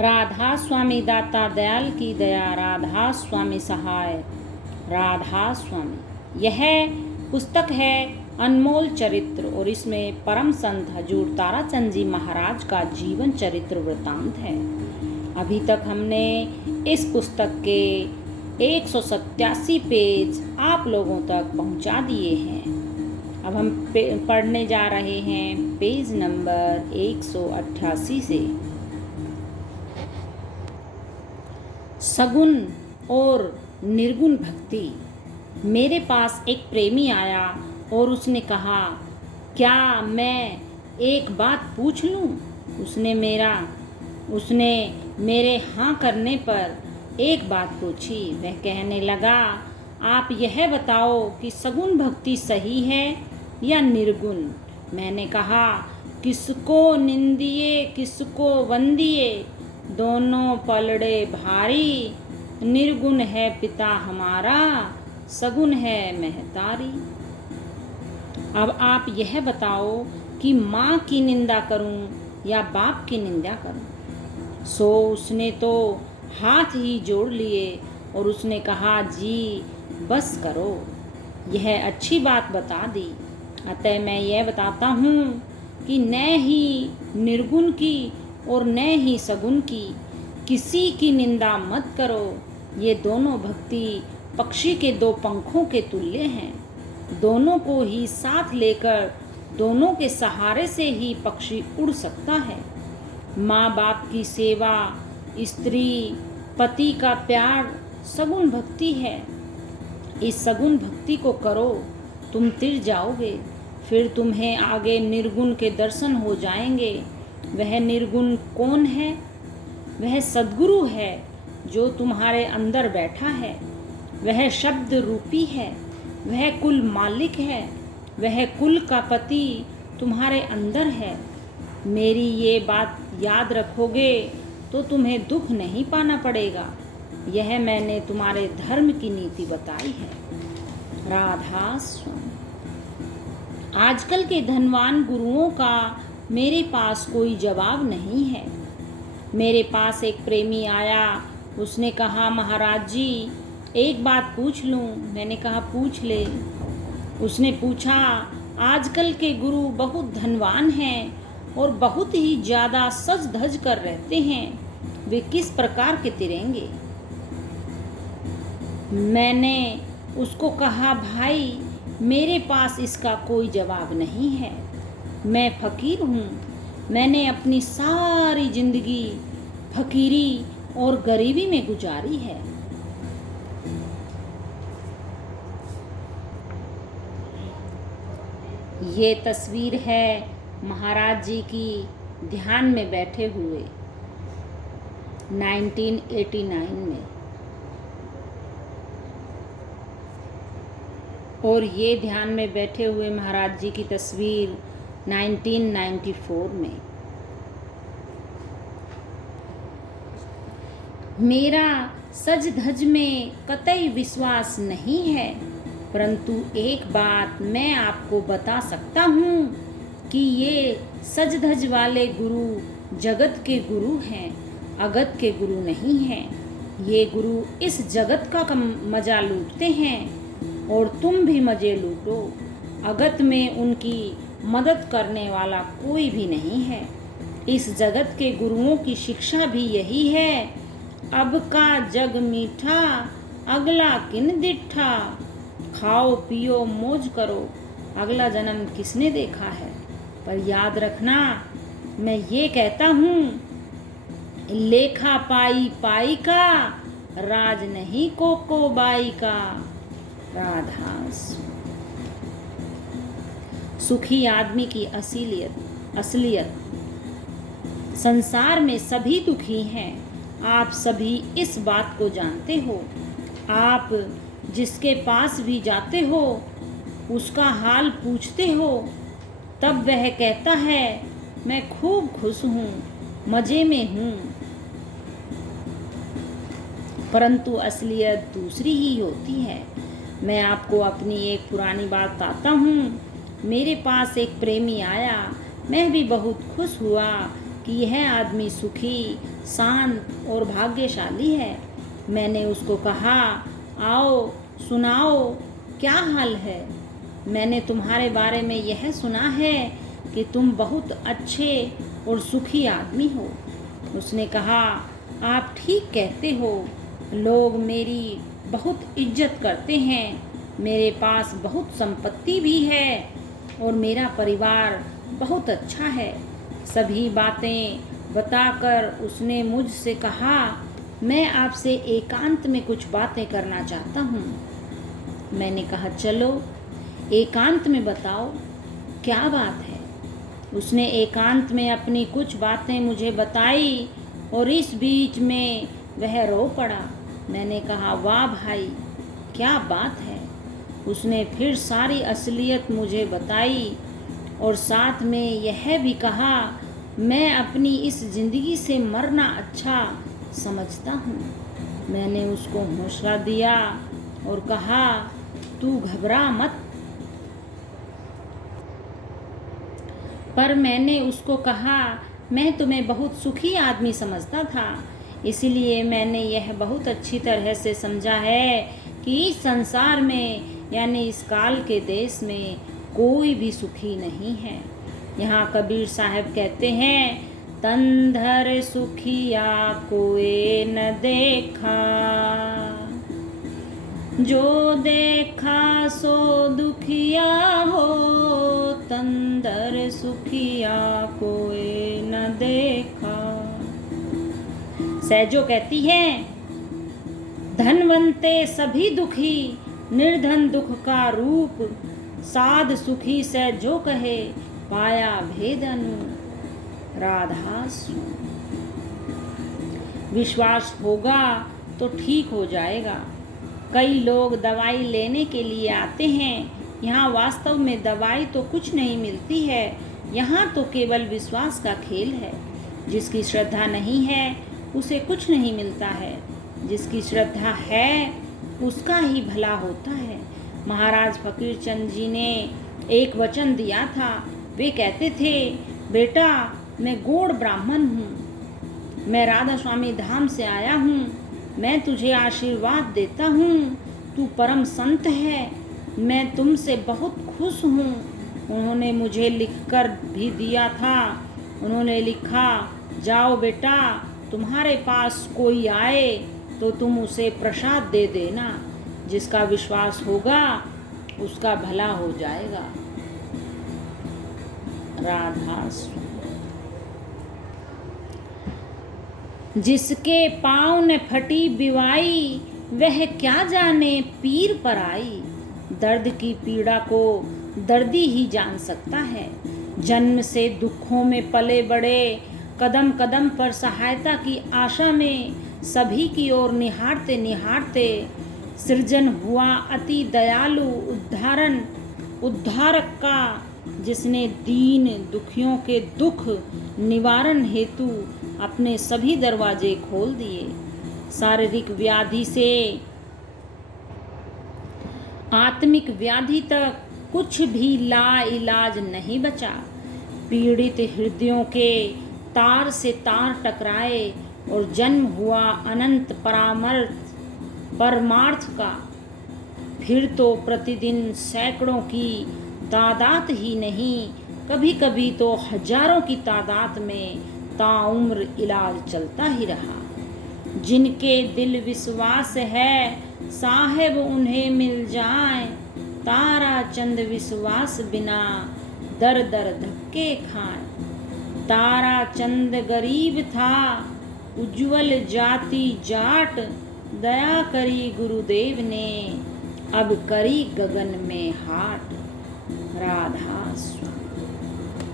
राधा स्वामी दाता दयाल की दया, राधा स्वामी सहाय, राधा स्वामी। यह पुस्तक है अनमोल चरित्र और इसमें परम संत हजूर ताराचंद जी महाराज का जीवन चरित्र वृतांत है। अभी तक हमने इस पुस्तक के 187 पेज आप लोगों तक पहुंचा दिए हैं। अब हम पढ़ने जा रहे हैं पेज नंबर 188 से। सगुण और निर्गुण भक्ति। मेरे पास एक प्रेमी आया और उसने कहा, क्या मैं एक बात पूछ लूं? उसने मेरे हाँ करने पर एक बात पूछी। वह कहने लगा, आप यह बताओ कि सगुण भक्ति सही है या निर्गुण? मैंने कहा, किसको निंदिए किसको वंदिए, दोनों पलड़े भारी, निर्गुण है पिता हमारा, सगुण है महतारी। अब आप यह बताओ कि माँ की निंदा करूं या बाप की निंदा करूं? सो उसने तो हाथ ही जोड़ लिए और उसने कहा, जी बस करो, यह अच्छी बात बता दी। अतः मैं यह बताता हूँ कि न ही निर्गुण की और न ही सगुण की किसी की निंदा मत करो। ये दोनों भक्ति पक्षी के दो पंखों के तुल्य हैं। दोनों को ही साथ लेकर, दोनों के सहारे से ही पक्षी उड़ सकता है। माँ बाप की सेवा, स्त्री पति का प्यार सगुण भक्ति है। इस सगुण भक्ति को करो, तुम तिर जाओगे, फिर तुम्हें आगे निर्गुण के दर्शन हो जाएंगे। वह निर्गुण कौन है? वह सद्गुरु है जो तुम्हारे अंदर बैठा है। वह शब्द रूपी है, वह कुल मालिक है, वह कुल का पति तुम्हारे अंदर है। मेरी ये बात याद रखोगे तो तुम्हें दुख नहीं पाना पड़ेगा। यह मैंने तुम्हारे धर्म की नीति बताई है। राधा स्वामी। आजकल के धनवान गुरुओं का मेरे पास कोई जवाब नहीं है। मेरे पास एक प्रेमी आया, उसने कहा, महाराज जी एक बात पूछ लूं? मैंने कहा, पूछ ले। उसने पूछा, आजकल के गुरु बहुत धनवान हैं और बहुत ही ज़्यादा सज धज कर रहते हैं, वे किस प्रकार के तिरेंगे? मैंने उसको कहा, भाई मेरे पास इसका कोई जवाब नहीं है। मैं फ़कीर हूँ। मैंने अपनी सारी ज़िंदगी फ़कीरी और गरीबी में गुजारी है। ये तस्वीर है महाराज जी की ध्यान में बैठे हुए 1989 में, और ये ध्यान में बैठे हुए महाराज जी की तस्वीर 1994 में। मेरा सज धज में कतई विश्वास नहीं है, परंतु एक बात मैं आपको बता सकता हूँ कि ये सज धज वाले गुरु जगत के गुरु हैं, अगत के गुरु नहीं हैं। ये गुरु इस जगत का मजा लूटते हैं और तुम भी मजे लूटो। अगत में उनकी मदद करने वाला कोई भी नहीं है। इस जगत के गुरुओं की शिक्षा भी यही है, अब का जग मीठा, अगला किन दिठा, खाओ पियो मौज करो, अगला जन्म किसने देखा है। पर याद रखना, मैं ये कहता हूँ, लेखा पाई पाई का, राज नहीं को बाई का। राधा। सुखी आदमी की असलियत। संसार में सभी दुखी हैं, आप सभी इस बात को जानते हो। आप जिसके पास भी जाते हो, उसका हाल पूछते हो, तब वह कहता है, मैं खूब खुश हूँ, मज़े में हूँ। परंतु असलियत दूसरी ही होती है। मैं आपको अपनी एक पुरानी बात बताता हूँ। मेरे पास एक प्रेमी आया, मैं भी बहुत खुश हुआ कि यह आदमी सुखी, शांत और भाग्यशाली है। मैंने उसको कहा, आओ सुनाओ, क्या हाल है? मैंने तुम्हारे बारे में यह सुना है कि तुम बहुत अच्छे और सुखी आदमी हो। उसने कहा, आप ठीक कहते हो, लोग मेरी बहुत इज्जत करते हैं। मेरे पास बहुत संपत्ति भी है और मेरा परिवार बहुत अच्छा है। सभी बातें बताकर उसने मुझसे कहा, मैं आपसे एकांत में कुछ बातें करना चाहता हूँ। मैंने कहा, चलो एकांत में बताओ, क्या बात है? उसने एकांत में अपनी कुछ बातें मुझे बताई और इस बीच में वह रो पड़ा। मैंने कहा, वाह भाई, क्या बात है? उसने फिर सारी असलियत मुझे बताई और साथ में यह भी कहा, मैं अपनी इस ज़िंदगी से मरना अच्छा समझता हूँ। मैंने उसको हौसला दिया और कहा, तू घबरा मत। पर मैंने उसको कहा, मैं तुम्हें बहुत सुखी आदमी समझता था, इसलिए मैंने यह बहुत अच्छी तरह से समझा है कि इस संसार में यानी इस काल के देश में कोई भी सुखी नहीं है। यहाँ कबीर साहब कहते हैं, तन धर सुखिया कोई न देखा, जो देखा सो दुखिया हो, तन धर सुखिया कोई न देखा। सहजो कहती है, धनवंते सभी दुखी, निर्धन दुख का रूप, साध सुखी से जो कहे, पाया भेद अनु राधा सु। विश्वास होगा तो ठीक हो जाएगा। कई लोग दवाई लेने के लिए आते हैं, यहाँ वास्तव में दवाई तो कुछ नहीं मिलती है, यहाँ तो केवल विश्वास का खेल है। जिसकी श्रद्धा नहीं है उसे कुछ नहीं मिलता है, जिसकी श्रद्धा है उसका ही भला होता है। महाराज फकीर चंद जी ने एक वचन दिया था। वे कहते थे, बेटा मैं गौड़ ब्राह्मण हूँ, मैं राधा स्वामी धाम से आया हूँ, मैं तुझे आशीर्वाद देता हूँ, तू परम संत है, मैं तुमसे बहुत खुश हूँ। उन्होंने मुझे लिखकर भी दिया था। उन्होंने लिखा, जाओ बेटा, तुम्हारे पास कोई आए तो तुम उसे प्रसाद दे देना, जिसका विश्वास होगा उसका भला हो जाएगा। राधा जिसके पाँव ने फटी बिवाई, वह क्या जाने पीर पर आई। दर्द की पीड़ा को दर्दी ही जान सकता है। जन्म से दुखों में पले बड़े, कदम कदम पर सहायता की आशा में सभी की ओर निहारते निहारते सृजन हुआ अति दयालु उद्धारक का, जिसने दीन दुखियों के दुख निवारण हेतु अपने सभी दरवाजे खोल दिए। शारीरिक व्याधि से आत्मिक व्याधि तक कुछ भी ला इलाज नहीं बचा। पीड़ित हृदयों के तार से तार टकराए और जन्म हुआ अनंत परमार्थ का। फिर तो प्रतिदिन सैकड़ों की तादाद ही नहीं, कभी कभी तो हजारों की तादाद में ताउम्र इलाज चलता ही रहा। जिनके दिल विश्वास है साहेब उन्हें मिल जाए, तारा चंद विश्वास बिना दर दर धक्के खाए। तारा चंद गरीब था, उज्जवल जाति जाट, दया करी गुरुदेव ने, अब करी गगन में हाट। राधा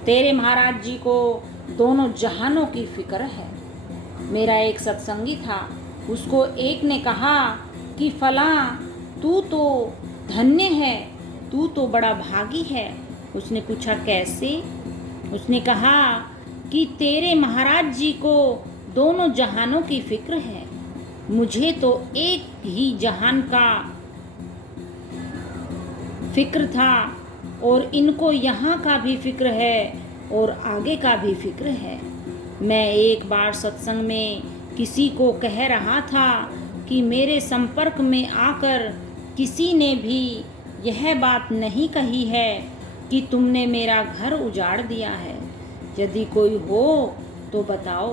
तेरे महाराज जी को दोनों जहानों की फिक्र है। मेरा एक सत्संगी था, उसको एक ने कहा कि फला तू तो धन्य है, तू तो बड़ा भागी है। उसने पूछा कैसे? उसने कहा कि तेरे महाराज जी को दोनों जहानों की फिक्र है, मुझे तो एक ही जहान का फिक्र था और इनको यहाँ का भी फिक्र है और आगे का भी फिक्र है। मैं एक बार सत्संग में किसी को कह रहा था कि मेरे संपर्क में आकर किसी ने भी यह बात नहीं कही है कि तुमने मेरा घर उजाड़ दिया है। यदि कोई हो तो बताओ।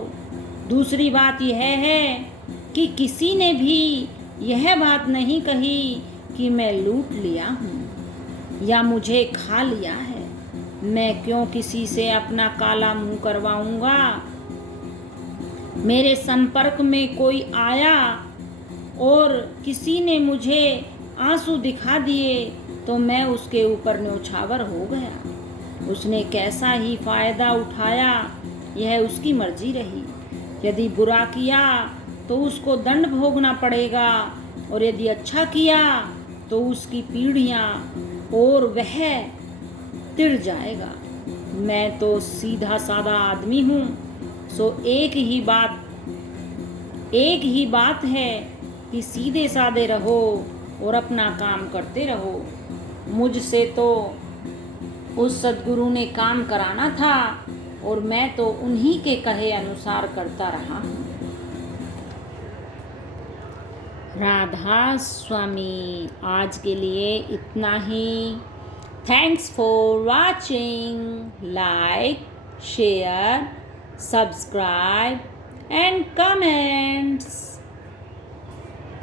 दूसरी बात यह है कि किसी ने भी यह बात नहीं कही कि मैं लूट लिया हूँ या मुझे खा लिया है। मैं क्यों किसी से अपना काला मुंह करवाऊंगा। मेरे संपर्क में कोई आया और किसी ने मुझे आंसू दिखा दिए तो मैं उसके ऊपर न्यौछावर हो गया। उसने कैसा ही फायदा उठाया यह उसकी मर्जी रही। यदि बुरा किया तो उसको दंड भोगना पड़ेगा और यदि अच्छा किया तो उसकी पीढ़ियां और वह तिर जाएगा। मैं तो सीधा साधा आदमी हूँ। सो एक ही बात है कि सीधे साधे रहो और अपना काम करते रहो। मुझसे तो उस सद्गुरु ने काम कराना था और मैं तो उन्हीं के कहे अनुसार करता रहा हूँ। राधा स्वामी। आज के लिए इतना ही। Thanks for watching. Like, share, subscribe and comments.